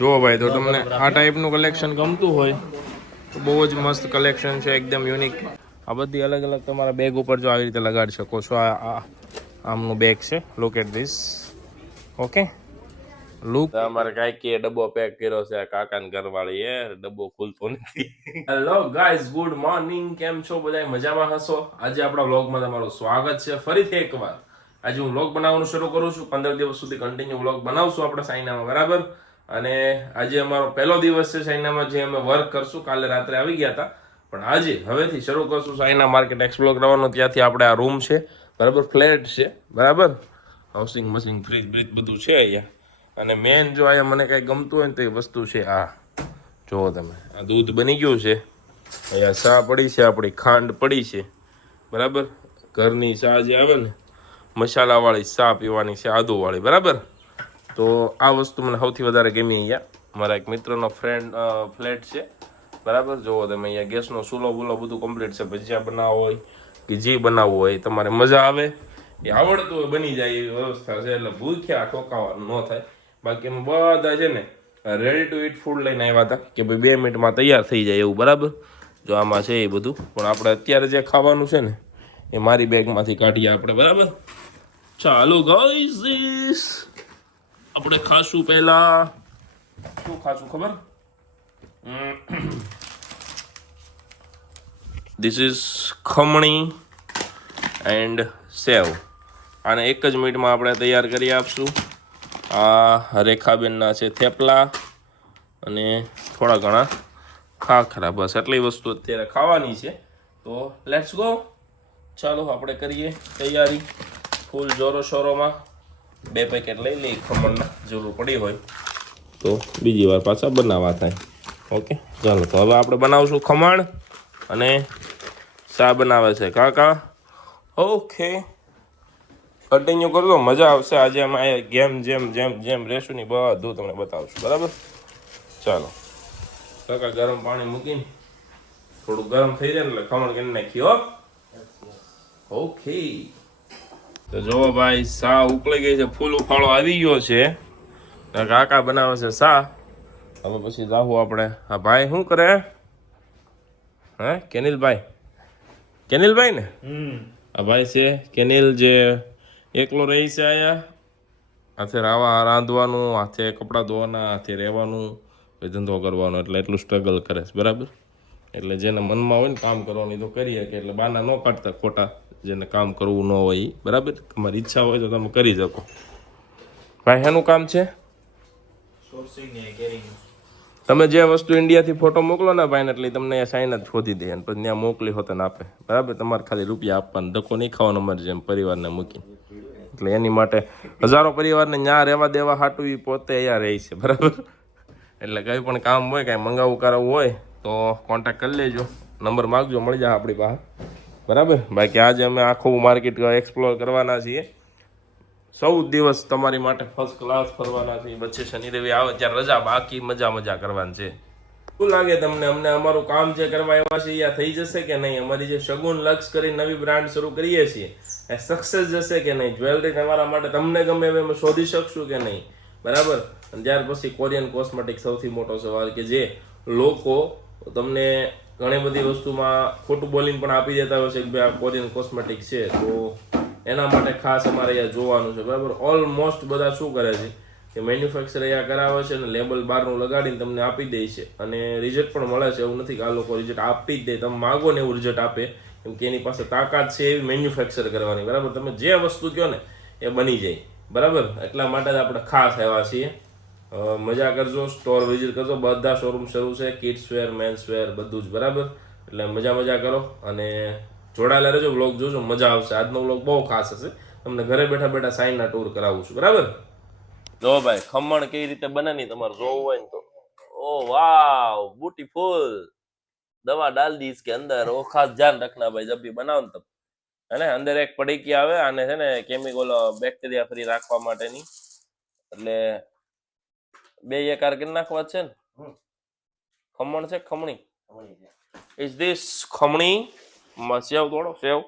જો ભાઈ તો તમને આ ટાઈપનું કલેક્શન ગમતું હોય તો બહુ જ મસ્ત કલેક્શન છે, એકદમ યુનિક. આ બધી અલગ અલગ તમારા બેગ ઉપર જો આવી રીતે લગાડી શકો છો. આ આમનું બેગ છે, look at this. Okay, look. અમારે કાંઈક ડબ્બો પેક કર્યો છે કાકાને ઘરવાળી, એ ડબ્બો ખુલતો નથી. Hello guys, good morning. કેમ છો બધા? મજામાં હશો? આજે આપણા વ્લોગમાં તમારું સ્વાગત છે ફરીથી એકવાર. આજે હું વ્લોગ બનાવવાનું શરૂ કરું છું. 15 દિવસ સુધી કન્ટિન્યુ વ્લોગ બનાવશું આપણે સાઈનામાં, બરાબર. અને આજે અમારો પહેલો દિવસ છે સાઈનામાં, જે અમે વર્ક કરશું. કાલે રાત્રે આવી ગયા હતા, પણ આજે હવેથી શરૂ કરશું સાઈના માર્કેટ એક્સપ્લોર કરવાનું. ત્યાંથી આપણે આ રૂમ છે, બરાબર, ફ્લેટ છે, બરાબર. હાઉસિંગ મશીન, ફ્રીજ બ્રીજ બધું છે અહીંયા. અને મેન જો અહીંયા મને કાંઈ ગમતું હોય ને તો એ વસ્તુ છે આ. જુઓ તમે, આ દૂધ બની ગયું છે, અહીંયા ચા પડી છે, આપણી ખાંડ પડી છે, બરાબર. ઘરની ચા જે આવે ને, મસાલાવાળી ચા પીવાની છે, આદુવાળી, બરાબર. તો આ વસ્તુ મને સૌથી વધારે ગમી અહીંયા. મારા એક મિત્રનો ફ્લેટ છે, બરાબર. જુઓ તમે, અહીંયા ગેસનો ચૂલો બુલો બધું કમ્પ્લીટ છે. ભજીયા બનાવવો હોય કે જે બનાવવું હોય તમારે મજા આવે, એ આવડતું હોય બની જાય એવી વ્યવસ્થા છે. એટલે ભૂખ્યા ઠોકાવાનું ન થાય. બાકી એમ બધા છે ને રેડી ટુ ઇટ ફૂડ લઈને આવ્યા હતા કે ભાઈ 2 મિનિટમાં તૈયાર થઈ જાય એવું, બરાબર. જો આમાં છે એ બધું, પણ આપણે અત્યારે જે ખાવાનું છે ને એ મારી બેગમાંથી કાઢીએ આપણે, બરાબર. ચાલો ગાઈઝ, આપણે ખાશું પહેલા શું ખાશું ખબર? ધીસ ઇઝ ખમણી એન્ડ સેવ. આને એક જ મિનિટમાં આપણે તૈયાર કરી આપશું. આ રેખાબેનના છે થેપલા અને થોડા ઘણા ખાખરા. બસ એટલી વસ્તુ અત્યારે ખાવાની છે. તો લેટ્સ ગો. ચાલો આપણે કરીએ તૈયારી ફૂલ જોરો શોરોમાં. 2 પેકેટ લઈ લઈએ ખમણના, જરૂર પડી હોય તો બીજી વાર પાછા બનાવવા થાય. ઓકે, ચાલો. તો હવે આપણે બનાવશું ખમણ અને ચા બનાવે છે કાકા. ઓકે, કન્ટિન્યુ કરજો, મજા આવશે. આજે અમે ગેમ જેમ રહેશું ને બધું તમને બતાવશું, બરાબર. ચાલો કાકા, ગરમ પાણી મૂકીને થોડું ગરમ થઈ જાય ને એટલે ખમણ કરી નાખીએ. ઓકે, તો જોવો ભાઈ, ચા ઉકળી ગઈ છે, ફૂલ ઉફાળો આવી ગયો છે. કાકા બનાવે છે ચા. હવે પછી જાવું આપણે. હા ભાઈ શું કરે? હે કેનિલભાઈ? કેનિલભાઈ ને? આ ભાઈ છે કેનિલ, જે એકલો રહી છે અહીંયા. હાથે રાંધવાનું, હાથે કપડાં ધોવાના, હાથે રહેવાનું, ધંધો કરવાનો, એટલે એટલું સ્ટ્રગલ કરે છે, બરાબર. એટલે જેને મનમાં હોય ને કામ કરવાની તો કરીએ કે, એટલે બાના ન કાઢતા ખોટા. જેને કામ કરવું ન હોય, બરાબર. તમારી ઈચ્છા હોય તો તમે કરી શકો. ભાઈ શેનું કામ છે? તમે જે વસ્તુ ઇન્ડિયાથી ફોટો મોકલો ને ભાઈને, એટલે તમને સાઈન જ શોધી દે અને પછી ત્યાં મોકલી હોતે ને આપે, બરાબર. તમારે ખાલી રૂપિયા આપવાના, ધક્કો નહીં ખાવાનો અમારે જેમ પરિવારને મૂકી. એટલે એની માટે હજારો પરિવારને ત્યાં રહેવા દેવા હાટું એ પોતે અહીંયા રહે છે, બરાબર. એટલે કંઈ પણ કામ હોય, કાંઈ મંગાવવું કરાવવું હોય તો કોન્ટેક્ટ કરી લેજો, નંબર માગજો, મળી જાય આપણી પાસે, બરાબર. બાકી આજે અમે આખું માર્કેટ એક્સપ્લોર કરવાના છીએ. 14 દિવસ તમારી માટે ફર્સ્ટ ક્લાસ ફરવાના છે. વચ્ચે શનિ રવિ આવે ત્યારે રજા, બાકી મજા કરવાની છે. શું લાગે તમને? અમને અમારું કામ જે કરવા આવ્યા છે એ થઈ જશે કે નહીં? અમારી જે શગુન લક્ષ કરી નવી બ્રાન્ડ શરૂ કરીએ છીએ એ સક્સેસ જશે કે નહીં? જ્વેલરી તમારા માટે તમને ગમે એમ અમે શોધી શકશું કે નહીં, બરાબર. અને ત્યાર પછી કોરિયન કોસ્મેટિક સૌથી મોટો સવાલ, કે જે લોકો તમને ઘણી બધી વસ્તુમાં ખોટું બોલીને પણ આપી દેતા હોય છે કે ભાઈ આ કોરિયન કોસ્મેટિક છે, તો એના માટે ખાસ અમારે અહીંયા જોવાનું છે, બરાબર. ઓલમોસ્ટ બધા શું કરે છે કે મેન્યુફેક્ચર અહીંયા કરાવે છે અને લેબલ બહારનું લગાડીને તમને આપી દે છે, અને રિઝલ્ટ પણ મળે છે. એવું નથી કે આ લોકો રિઝલ્ટ આપી જ દે, તમે માગો ને એવું રિઝલ્ટ આપે, કેમ કે એની પાસે તાકાત છે એવી મેન્યુફેક્ચર કરવાની, બરાબર. તમે જે વસ્તુ કહો ને એ બની જાય, બરાબર. એટલા માટે જ આપણે ખાસ આવ્યા છીએ. મજા કરજો, સ્ટોર વિઝિટ કરજો, બધા શોરૂમ શરૂ છે, કિડ્સ વેર, મેન્સ વેર, બધું જ, બરાબર. એટલે મજા કરો અને જોડાયેલા રહેજો, વ્લોગ જોજો, મજા આવશે. આજનો વ્લોગ બહુ ખાસ હશે, તમને ઘરે બેઠા સાઈનના ટૂર કરાવું છું, બરાબર. જો ભાઈ, ખમણ કેવી રીતે બને ની તમારે જોવું હોય ને તો, ઓ વાવ, બ્યુટીફુલ. દવા ડાલ દી इसके अंदर, वो खास ध्यान रखना भाई जब भी बनाओ ને, તબ અને અંદર એક પડીકી આવે, આને છે ને કેમિકલ બેક્ટેરિયા ફ્રી રાખવા માટેની, એટલે 2 એકાર કરી નાખવા છે ને. ખમણ છે, ખમણી. ઇઝ ધીસ ખમણી? સેવ તોડો, સેવ,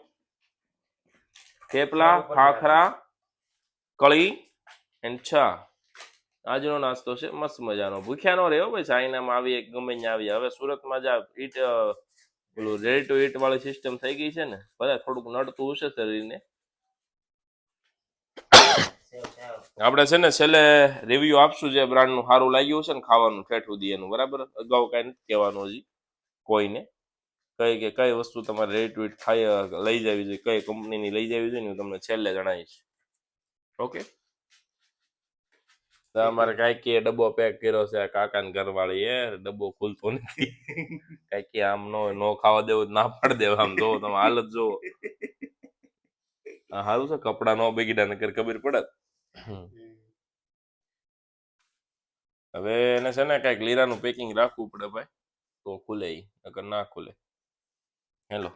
થેપલા, ખાખરા, કળી એન્ડ ચા. આજનો નાસ્તો છે મસ્ત મજાનો. ભૂખ્યા નો રહ્યો ભાઈ, ચાઇનામાં આવી ગમે ત્યાં આવી. હવે સુરતમાં જ ઈટ પેલું રેડી ટુ ઈટ વાળી સિસ્ટમ થઈ ગઈ છે ને, ભલે થોડુંક નડતું હશે શરીરને. આપણે છે ને છેલ્લે રિવ્યુ આપશું જે બ્રાન્ડનું સારું લાગ્યું છે ને ખાવાનું ઠેઠ સુધી એનું, બરાબર? અગાઉ કાંઈ નથી કહેવાનું હજી કોઈને. કઈ વસ્તુ તમારે રેડી ટુ ઈટ લઈ જવી જોઈએ, કઈ કંપનીની લઈ જવી જોઈએ ને હું તમને છેલ્લે જણાવીશ. ઓકે, અમારે કાંઈક ડબ્બો પેક કર્યો છે કાકાને ઘરવાળી, ડબ્બો ખુલતો નથી. કાંઈક આમ નો ખાવા દેવું, ના પાડી દેવું. આમ જોવો તમે હાલત જોવો. સારું છે કપડા નો બગડ્યા, નકર ખબર પડે. હવે એને છે ને કઈક લીરાનું પેકિંગ રાખવું પડે ભાઈ, તો ખુલે, નકર ના ખુલે. હેલો,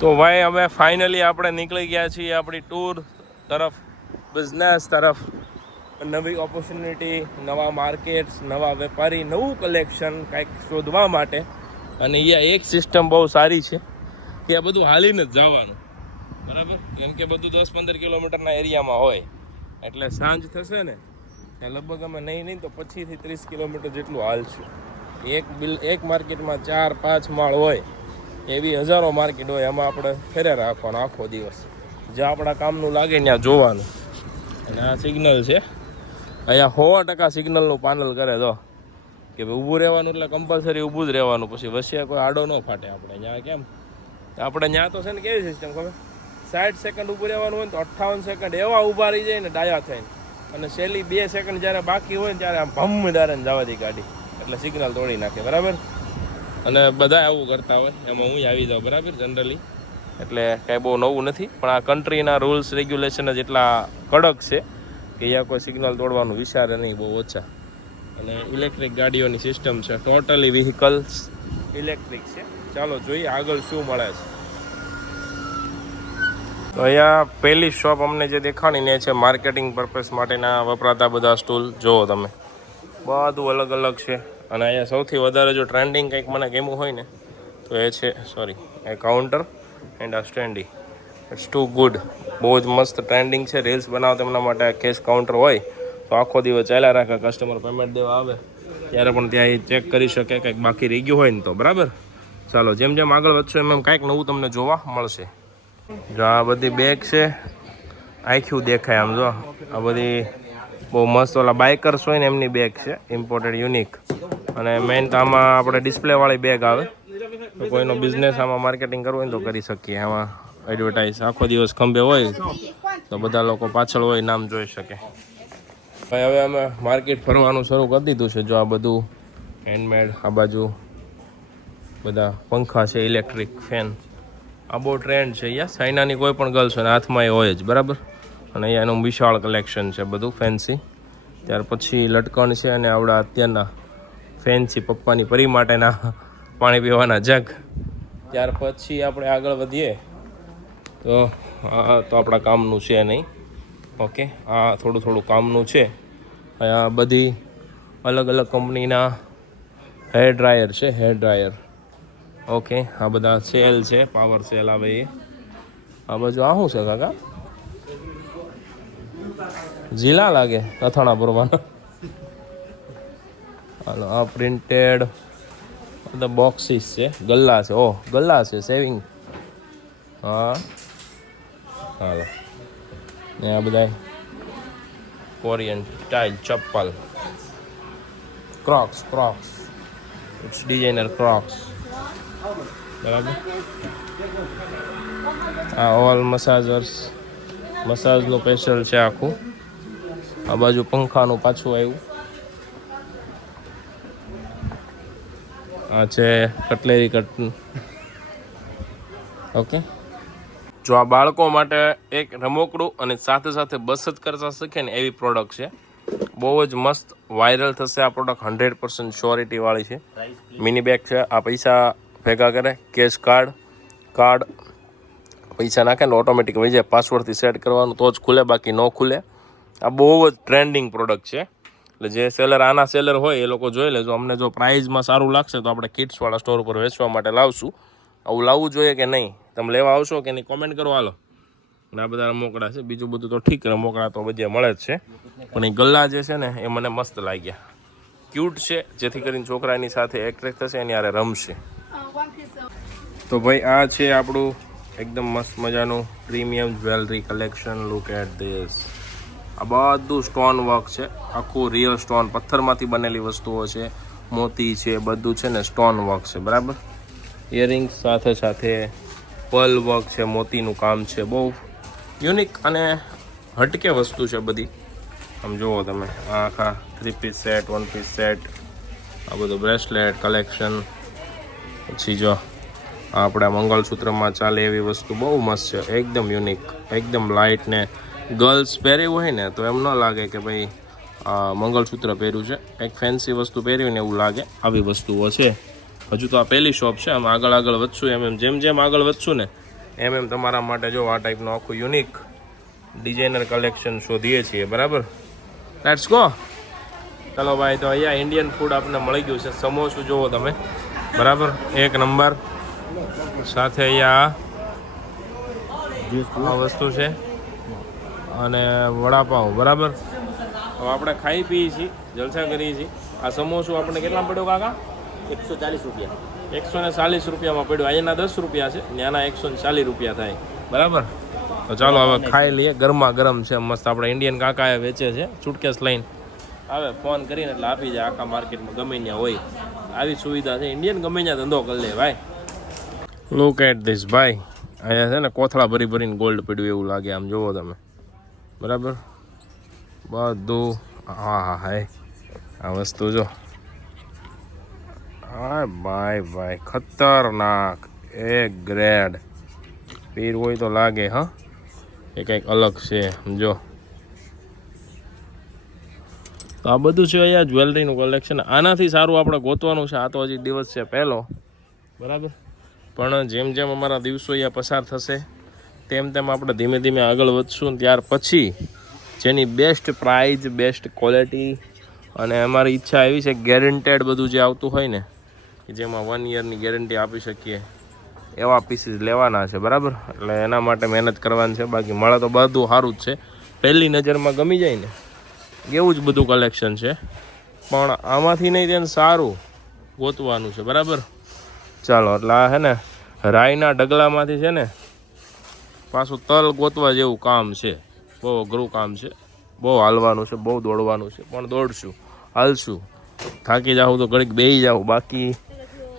તો ભાઈ હવે ફાઇનલી આપણે નીકળી ગયા છીએ આપણી ટૂર તરફ, બિઝનેસ તરફ. નવી ઓપોર્ચ્યુનિટી, નવા માર્કેટ્સ, નવા વેપારી, નવું કલેક્શન કંઈક શોધવા માટે. અને અહીંયા એક સિસ્ટમ બહુ સારી છે કે આ બધું હાલીને જ જવાનું, બરાબર? કેમ કે બધું 10-15 કિલોમીટરના એરિયામાં હોય, એટલે સાંજ થશે ને ત્યાં લગભગ અમે નહીં તો 25 થી 30 કિલોમીટર જેટલું હાલશું. એક માર્કેટમાં 4-5 માળ હોય, એવી હજારો માર્કેટ હોય. એમાં આપણે ફેરે રાખવાનો આખો દિવસ, જ્યાં આપણા કામનું લાગે ત્યાં જોવાનું. અને આ સિગ્નલ છે અહીંયા, 100% સિગ્નલનું પાલન કરે તો કે ભાઈ ઊભું રહેવાનું એટલે કમ્પલસરી ઊભું જ રહેવાનું. પછી વચ્ચે કોઈ આડો ન ફાટે. આપણે ત્યાં કેમ, આપણે ત્યાં તો છે ને કેવી સિસ્ટમ ખબર, 60 સેકન્ડ ઊભું રહેવાનું હોય ને તો 58 સેકન્ડ એવા ઊભા રહી જાય ને ડાયા થઈને, અને છેલ્લી 2 સેકન્ડ જ્યારે બાકી હોય ને ત્યારે આમ ભમ દારેને જવા દે ગાડી, એટલે સિગ્નલ તોડી નાખે, બરાબર? અને બધા આવું કરતા હોય, એમાં હું આવી જાઉં, બરાબર? જનરલી એટલે કાંઈ બહુ નવું નથી, પણ આ કન્ટ્રીના રૂલ્સ રેગ્યુલેશન જ એટલા કડક છે કે અહીંયા કોઈ સિગ્નલ તોડવાનું વિચારે નહીં, બહુ ઓછા. અને ઇલેક્ટ્રિક ગાડીઓની સિસ્ટમ છે, ટોટલી વ્હીકલ્સ ઇલેક્ટ્રિક છે. ચાલો જોઈએ આગળ શું મળે છે. તો અહીંયા પહેલી શોપ અમને જે દેખાણી ને છે માર્કેટિંગ પર્પઝ માટેના વપરાતા બધા સ્ટૂલ. જુઓ તમે, બધું અલગ અલગ છે. અને અહીંયા સૌથી વધારે જો ટ્રેન્ડિંગ કંઈક મને ગમ્યું હોય ને તો એ છે, એ કાઉન્ટર એન્ડ આ સ્ટેન્ડી. ઇટ્સ ટુ ગુડ, બહુ જ મસ્ત ટ્રેન્ડિંગ છે. રીલ્સ બનાવતા એમના માટે કેશ કાઉન્ટર હોય તો આખો દિવસ ચાલ્યા રાખે, કસ્ટમર પેમેન્ટ દેવા આવે ત્યારે પણ ત્યાં એ ચેક કરી શકે કંઈક બાકી રહી ગયું હોય ને તો, બરાબર? ચાલો, જેમ જેમ આગળ વધશો એમ કાંઈક નવું તમને જોવા મળશે. જો આ બધી બેગ છે, આખું દેખાય આમ. જો આ બધી બહુ મસ્ત ઓલા બાઇકર્સ હોય ને એમની બેગ છે, ઇમ્પોર્ટેડ યુનિક. અને મેઇન તો આમાં આપણે ડિસ્પ્લેવાળી બેગ આવે, તો કોઈનો બિઝનેસ આમાં માર્કેટિંગ કરવું હોય ને તો કરી શકીએ. આમાં એડવર્ટાઇઝ આખો દિવસ ખંભે હોય તો બધા લોકો પાછળ હોય, નામ જોઈ શકે. ભાઈ હવે અમે માર્કેટ ફરવાનું શરૂ કરી દીધું છે. જો આ બધું હેન્ડમેડ, આ બાજુ બધા પંખા છે, ઇલેક્ટ્રિક ફેન. આ બહુ ટ્રેન્ડ છે અહીંયા. ચાઇનાની કોઈ પણ ગર્લ્સ હોય હાથમાં એ હોય જ, બરાબર? અને અહીંયા એનું વિશાળ કલેક્શન છે બધું ફેન્સી. ત્યાર પછી લટકણ છે, અને આવડા અત્યારના ફેન્સી પપ્પાની પરી માટેના પાણી પીવાના જગ. ત્યાર પછી આપણે આગળ વધીએ તો આ તો આપણા કામનું છે નહીં. ઓકે, આ થોડું કામનું છે. અહીંયા બધી અલગ અલગ કંપનીના હેર ડ્રાયર છે, હેર ડ્રાયર. ઓકે, આ બધા સેલ છે, પાવર સેલ આવે એ. આ બાજુ આ શું છે કાકા? ઝીલા લાગે, અથાણા ભરવાના. હાલો, આ પ્રિન્ટેડ બધા બોક્સીસ છે, ગલ્લા છે. ઓહ, ગલ્લા છે, સેવિંગ. હા, હાલો. ને આ બધા કોરિયન સ્ટાઇલ ચપ્પલ, ક્રોક્સ ઇટ્સ ડિઝાઇનર ક્રોક્સ, બરાબર? આ ઓલ મસાજર્સ, મસાજનું સ્પેશિયલ છે આખું. આ બાજુ પંખાનું પાછું આવ્યું. આ છે કટલેરી કટ. ઓકે, જો આ બાળકો માટે એક રમકડું અને સાથે સાથે બસ જ કરતા શીખે ને એવી પ્રોડક્ટ છે. બહુ જ મસ્ત વાયરલ થશે આ પ્રોડક્ટ, 100% શ્યોરિટી વાળી છે. મિની બેગ છે. આ પૈસા ભેગા કરે, કેશ કાર્ડ પૈસા નાખે ને ઓટોમેટિક વહી જાય. પાસવર્ડથી સેટ કરવાનું તો જ ખુલે, બાકી ન ખુલે. આ બહુ જ ટ્રેન્ડિંગ પ્રોડક્ટ છે. એટલે જે સેલર આના સેલર હોય એ લોકો જોઈ લેજો. અમને જો પ્રાઇઝમાં સારું લાગશે તો આપણે કિડ્સવાળા સ્ટોર ઉપર વેચવા માટે લાવશું. આવું લાવવું જોઈએ કે નહીં? તમે લેવા આવશો કે નહીં? કોમેન્ટ કરો. હાલો. અને આ બધા રમકડા છે, બીજું બધું તો ઠીક, રમકડા તો બધે મળે જ છે, પણ એ ગલ્લા જે છે ને એ મને મસ્ત લાગ્યા, ક્યુટ છે, જેથી કરીને છોકરાની સાથે એટ્રેક્ટ થશે એની હારે રમશે. તો ભાઈ આ છે આપણું એકદમ મસ્ત મજાનું premium jewellery collection. Look at this. આ બધું સ્ટોન વર્ક છે, આખું રિયલ સ્ટોન, પથ્થરમાંથી બનેલી વસ્તુઓ છે, મોતી છે, બધું છે ને સ્ટોન વર્ક છે, બરાબર. ઇયરિંગ્સ સાથે સાથે પર્લ વર્ક છે, મોતીનું કામ છે, બહુ યુનિક અને હટકે વસ્તુ છે બધી. આમ જુઓ તમે, આ આખા 3 પીસ સેટ, 1 પીસ સેટ, આ બધું બ્રેસલેટ કલેક્શન. પછી જો આપણે મંગળસૂત્રમાં ચાલે એવી વસ્તુ બહુ મસ્ત છે, એકદમ યુનિક, એકદમ લાઇટ, ને ગર્લ્સ પહેર્યું હોય ને તો એમ ન લાગે કે ભાઈ મંગળસૂત્ર પહેર્યું છે, એક ફેન્સી વસ્તુ પહેર્યું ને એવું લાગે, આવી વસ્તુઓ છે. હજુ તો આ પહેલી શોપ છે, આમ આગળ વધશું જેમ આગળ વધશું ને એમ તમારા માટે જો આ ટાઈપનું આખું યુનિક ડિઝાઇનર કલેક્શન શોધીએ છીએ, બરાબર. Let's go. ચલો ભાઈ, તો અહીંયા ઇન્ડિયન ફૂડ આપણને મળી ગયું છે. સમોસું જુઓ તમે, બરાબર, એક નંબર. સાથે અહીંયા આ વસ્તુ છે અને વડાપાઉં, બરાબર. હવે આપણે ખાઈ પીએ છીએ, જલસા કરીએ છીએ. આ સમોસું આપણે કેટલા પડ્યો કાકા? 140 રૂપિયા. 140 રૂપિયામાં પડ્યું. અહીંયાના 10 રૂપિયા છે, ત્યાંના 140 રૂપિયા થાય, બરાબર. તો ચાલો હવે ખાઈ લઈએ. ગરમા ગરમ છે મસ્ત. આપણે ઇન્ડિયન કાકા વેચે છે, સુટકેસ લઈને આવે, ફોન કરીને એટલે આપી જાય આખા માર્કેટમાં, ગમે ત્યાં હોય આવી સુવિધા છે. ઇન્ડિયન ગમે ત્યાં ધંધો કરી લે ભાઈ. લુક એટ ધીસ ભાઈ, અહીંયા છે ને કોથળા ભરીને ગોલ્ડ પડ્યું એવું લાગે, આમ જુઓ તમે, બરાબર. બધું હા આ વસ્તુ જો, હા ભાઈ ખતરનાક, એક ગ્રેડ પીર હોય તો લાગે, હા એ કંઈક અલગ છે, સમજો. તો આ બધું છે અહીંયા જ્વેલરીનું કલેક્શન. આનાથી સારું આપણે ગોતવાનું છે. આ તો હજી દિવસ છે પહેલો, બરાબર. પણ જેમ અમારા દિવસો અહીંયા પસાર થશે તેમ આપણે ધીમે ધીમે આગળ વધશું. ત્યાર પછી જેની બેસ્ટ પ્રાઇઝ, બેસ્ટ ક્વોલિટી, અને અમારી ઈચ્છા એવી છે ગેરંટેડ બધું જે આવતું હોય ને, કે જેમાં 1 યરની ગેરંટી આપી શકીએ એવા પીસીસ લેવાના છે, બરાબર. એટલે એના માટે મહેનત કરવાની છે. બાકી મળે તો બધું સારું જ છે, પહેલી નજરમાં ગમી જાય ને એવું જ બધું કલેક્શન છે. પણ આમાંથી નહીં તેને સારું ગોતવાનું છે, બરાબર. ચાલો, એટલે આ છે ને રાઈના ઢગલામાંથી છે ને પાછું તલ ગોતવા જેવું કામ છે, બહુ અઘરું કામ છે, બહુ હાલવાનું છે, બહુ દોડવાનું છે. પણ દોડશું, હાલશું, થાકી જાઉં તો ઘડીક બેસી જાઉં, બાકી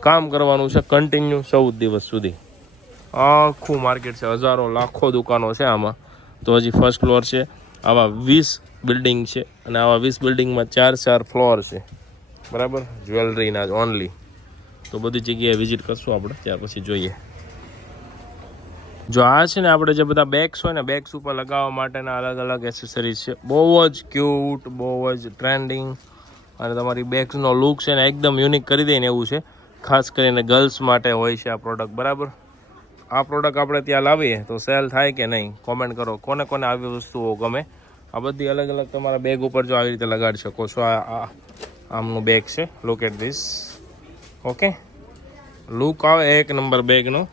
કામ કરવાનું છે કન્ટિન્યુ 14 દિવસ સુધી. આખું માર્કેટ છે, હજારો લાખો દુકાનો છે આમાં. તો હજી ફર્સ્ટ ફ્લોર છે, આવા 20 બિલ્ડિંગ છે, અને આવા 20 બિલ્ડિંગમાં 4 ફ્લોર છે, બરાબર, જ્વેલરીના જ ઓનલી. તો બધી જગ્યાએ વિઝિટ કરશું આપણે, ત્યાર પછી જોઈએ. જો આ છે ને આપણે જે બધા બેગ્સ હોય ને, બેગ્સ ઉપર લગાવવા માટેના અલગ એસેસરીઝ છે, બહુ જ ક્યુટ, બહુ જ ટ્રેન્ડિંગ, અને તમારી બેગ્સનો લુક છે ને એકદમ યુનિક કરી દે ને એવું છે. ખાસ કરીને ગર્લ્સ માટે હોય છે આ પ્રોડક્ટ, બરાબર. આ પ્રોડક્ટ આપણે ત્યાં લાવીએ તો સેલ થાય કે નહીં, કોમેન્ટ કરો. કોને આવી વસ્તુઓ ગમે. આ બધી અલગ તમારા બેગ ઉપર જો આવી રીતે લગાડી શકો છો. આ આમનું બેગ છે, look at this. Okay, look આવે એક નંબર બેગનો.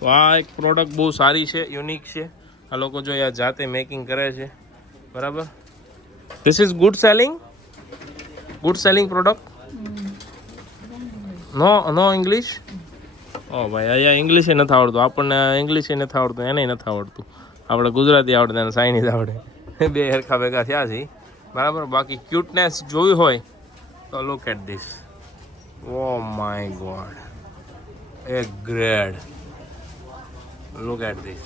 તો આ એક પ્રોડક્ટ બહુ સારી છે, યુનિક છે. આ લોકો જો યાર જાતે મેકિંગ કરે છે, બરાબર. This is good selling product. No English. ઓ ભાઈ, અહીંયા ઇંગ્લિશ એ નથી આવડતું આપણને, ઇંગ્લિશ એ નથી આવડતું, એને નથી આવડતું. આપણે ગુજરાતી આવડે અને ચાઇનીઝ આવડે, બે હરખા ભેગા થયા છે, બરાબર. બાકી ક્યુટનેસ જોવી હોય તો look at this. Oh my god, એક grade. Look at this,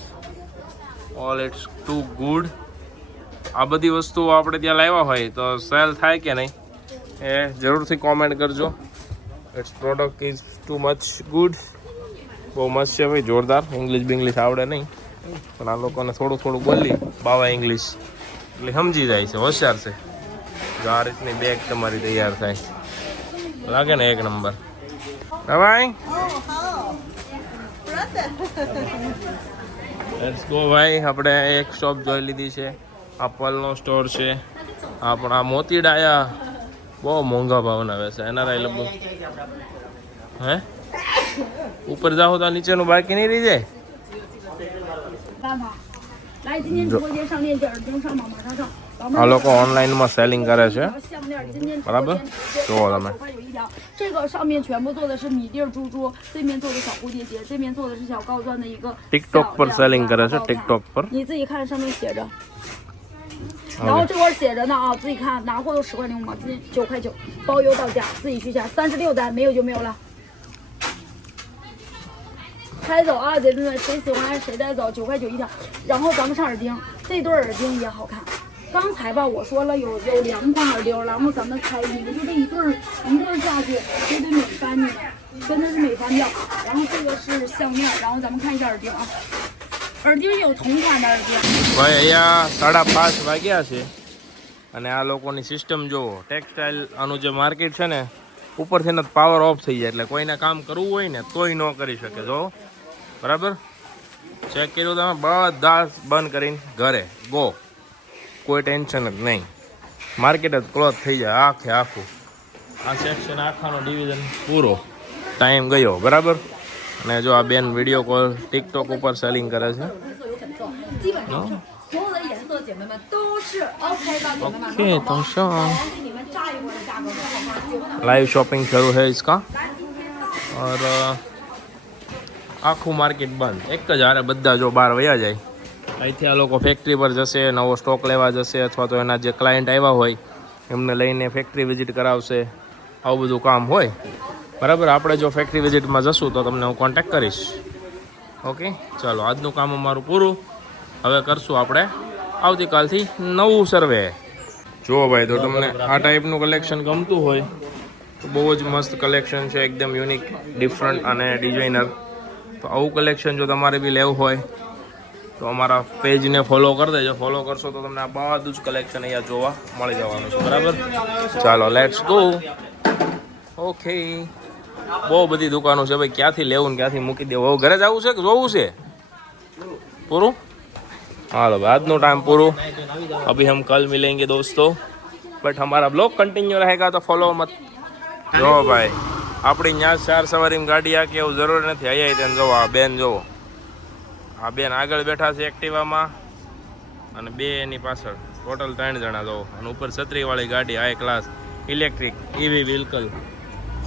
all it's too good. આ બધી વસ્તુઓ આપણે ત્યાં લાવ્યા હોય તો સેલ થાય કે નહીં એ જરૂરથી કોમેન્ટ કરજો. It's product is too much good. બહુ મસ્ત છે ભાઈ, જોરદાર. ઇંગ્લિશ આવડે નહીં, પણ આ લોકોને થોડું બોલી બાવા ઇંગ્લિશ એટલે સમજી જાય છે, હોશિયાર છે. જો આ રીતની બેગ તમારી તૈયાર થાય, લાગે ને એક નંબર. ભાઈ લેટ્સ ગો ભાઈ. આપણે એક શોપ જોઈ લીધી છે, આ પલનો સ્ટોર છે. આપણા મોતી ડાયા બહુ મોંઘા ભાવના વેચે, એના લગભગ હે ઉપર જાઓ તો નીચેનું બાકી નહીં રહી જાય. 来，今天直播间上链接，耳钉上吗？马上上。 આ લોકો ઓનલાઈનમાં સેલિંગ કરે છે 项链今天直播 બરાબર 间જુઓ તમે 9块有一条，这个上面全部做的是米粒珠珠，对面做的小蝴蝶结，这面做的是小高钻的一个 TikTok પર સેલિંગ કરે છે 小量的 TikTok પર 你自己看上面写着。然后这块写着呢啊，自己看，拿货都10块零5毛，今天9块9，包邮到家，自己去下，36单没有就没有了。开走啊，姐妹们，谁喜欢谁带走，9块9一条。然后咱们上耳钉，这对耳钉也好看。刚才吧，我说了有2款耳钉，然后咱们拆一个，就这一对下去，绝对美翻你们，真的是美翻掉。然后这个是项链，然后咱们看一下耳钉啊。 耳钉有同款的耳钉。ભાઈ અહીંયા 5:30 વાગ્યા છે અને આ લોકોની સિસ્ટમ જુઓ ટેક્સટાઇલ આનું જે માર્કેટ છે ને ઉપરથી ને પાવર ઓફ થઈ જાય એટલે કોઈને કામ કરવું હોય ને તોય ન કરી શકે જો બરાબર ચેક કર્યું તમે બધા બંધ કરીને ઘરે ગો કોઈ ટેન્શન જ નહીં માર્કેટ જ ક્લોઝ થઈ જાય આખે આખું આ સેક્શન આખાનો ડિવિઝન પૂરો ટાઈમ ગયો બરાબર અને જો આ બેન વિડીયો કોલ ટિકટોક ઉપર સેલિંગ કરે છે 基本上是所有的颜色，姐妹们都是 OK 的，姐妹们。 ઓકે તો શું 给你们炸一波的价格，好吗？喜欢的 लाइव शॉपिंग शुरू है इसका और આખું માર્કેટ બંધ એક જ હારે બધા જો બહાર વયા જાય અહીંથી આ લોકો ફેક્ટરી પર જશે નવો સ્ટોક લેવા જશે અથવા તો એના જે ક્લાયન્ટ આવ્યા હોય એમને લઈને ફેક્ટરી વિઝિટ કરાવશે આવું બધું કામ હોય બરાબર આપણે જો ફેક્ટરી વિઝિટમાં જશું તો તમને હું કોન્ટેક્ટ કરીશ ઓકે ચાલો આજનું કામ અમારું પૂરું હવે કરશું આપણે આવતીકાલથી નવું સર્વે જુઓ ભાઈ તો તમને આ ટાઈપનું કલેક્શન ગમતું હોય તો બહુ જ મસ્ત કલેક્શન છે એકદમ યુનિક ડિફરન્ટ અને ડિઝાઇનર તો આવું કલેક્શન જો તમારે બી લેવું હોય તો અમારા પેજને ફોલો કરી દેજો ફોલો કરશો તો તમને આ બધું જ કલેક્શન અહીંયા જોવા મળી જવાનું છે બરાબર ચાલો લેટ્સ ગો ઓકે બહુ બધી દુકાનો છે ભાઈ ક્યાંથી લેવું ને ક્યાંથી મૂકી દેવું હવે ઘરે જવું છે કે જોવું છે પૂરું હાલો भाई आज नो टाइम पूरा अभी हम कल मिलेंगे दोस्तों बट हमारा ब्लॉग कंटिन्यू रहेगा तो फॉलो मत जो भाई આપણી ત્યાં 4 સવારીમાં ગાડી આ કે એવું જરૂર નથી અહીંયા તેને જોવો આ બેન જોવો આ બેન આગળ બેઠા છે એક્ટિવામાં અને બે એની પાછળ ટોટલ 3 જણા જોવો અને ઉપર છત્રીવાળી ગાડી high class electric EV vehicle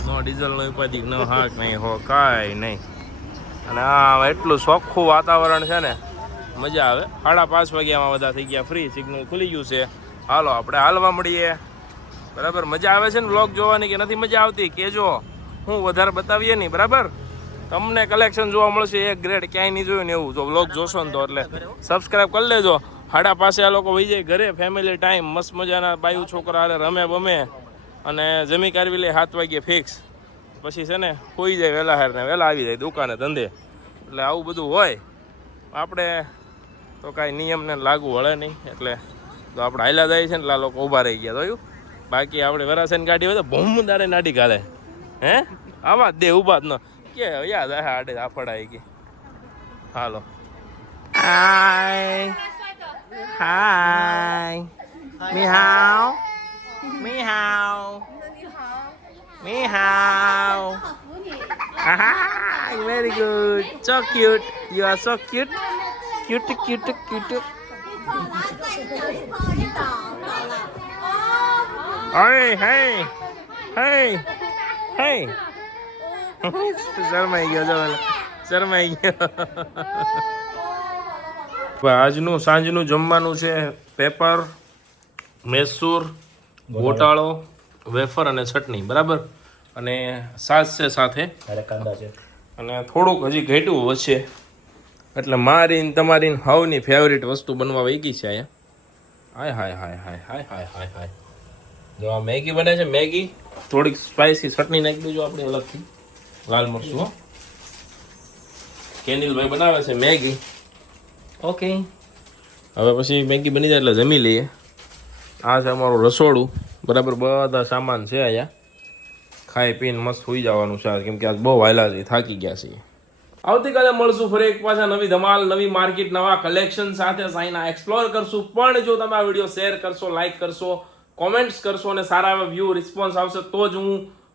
નો ડીઝલનો ઉપાધિ ન હાક નહીં હો કાંઈ નહીં અને આ એટલું ચોખ્ખું વાતાવરણ છે ને મજા આવે 5:30 વાગ્યામાં બધા થઈ ગયા ફ્રી સિગ્નલ ખુલી ગયું છે હાલો આપણે હાલવા મળીએ બરાબર મજા આવે છે ને વ્લોગ જોવાની કે નથી મજા આવતી કહેજો હું વધારે બતાવીએ નહીં બરાબર તમને કલેક્શન જોવા મળશે એક ગ્રેડ ક્યાંય નહીં જોયું ને એવું જો વ્લોગ જોશો ને તો એટલે સબસ્ક્રાઈબ કરી લેજો 5:30 આ લોકો વહી જાય ઘરે ફેમિલી ટાઈમ મસ્ત મજાના બાયુ છોકરા હારે રમે બમે અને જમી કારવી લે 7 વાગ્યે ફિક્સ પછી છે ને હોઈ જાય વહેલા હાર ને વહેલા આવી જાય દુકાને ધંધે એટલે આવું બધું હોય આપણે તો કાંઈ નિયમને લાગુ વળે નહીં એટલે તો આપણે હાલ્યા જાય છે ને એટલે આ લોકો ઊભા રહી ગયા જોયું બાકી આપણે વરાસન ગાડી હોય તો ભૂમદારે નાડી ગાલે હે આવા દે ઊભા જ ન કે યાદ આ આડે આફડાઈ ગઈ hello hi hi meow meow meow hi very good so cute you are so cute cute cute cute અરે હે હે હે શરમાઈ ગયો જો શરમાઈ ગયો આજનું સાંજનું જમવાનું છે પેપર મૈસૂર ગોટાળો વેફર અને ચટણી બરાબર અને સાસ છે સાથે અને થોડુંક હજી ઘટ્યું વચ્ચે એટલે મારી તમારી હાવની ફેવરિટ વસ્તુ બનવા વહી ગઈ છે અહીંયા હાય હાય હાય હાય હાય હાય હાય જો આ મેગી બને છે મેગી થોડીક સ્પાઇસી ચટણી નાખી દેજો આપણે અલગથી લાલ મરચું હો કેનિલભાઈ બનાવે છે મેગી ઓકે હવે પછી મેગી બની જાય એટલે જમી લઈએ આ છે અમારું રસોડું બરાબર બધા સામાન છે અહીંયા ખાઈ પીને મસ્ત હોઈ જવાનું છે કેમ કે આજ બહુ વાયલા છે થાકી ગયા છીએ આવતીકાલે મળશું ફરી એક પાછા નવી ધમાલ નવી માર્કેટ નવા કલેક્શન સાથે સાઈના એક્સપ્લોર કરશું પણ જો તમે આ વિડીયો શેર કરશો લાઈક કરશો કોમેન્ટ્સ કરશો અને સારા એવા વ્યૂ રિસ્પોન્સ આવશે તો જ હું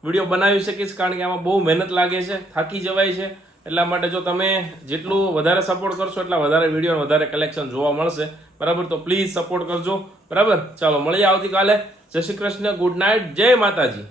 વિડીયો બનાવી શકીશ કારણ કે આમાં બહુ મહેનત લાગે છે થાકી જવાય છે એટલા માટે જો તમે જેટલું વધારે સપોર્ટ કરશો એટલા વધારે વિડીયો વધારે કલેક્શન જોવા મળશે, બરાબર? તો પ્લીઝ સપોર્ટ કરજો, બરાબર? ચાલો મળીએ આવતીકાલે. જય શ્રી કૃષ્ણ, ગુડ નાઇટ, જય માતાજી.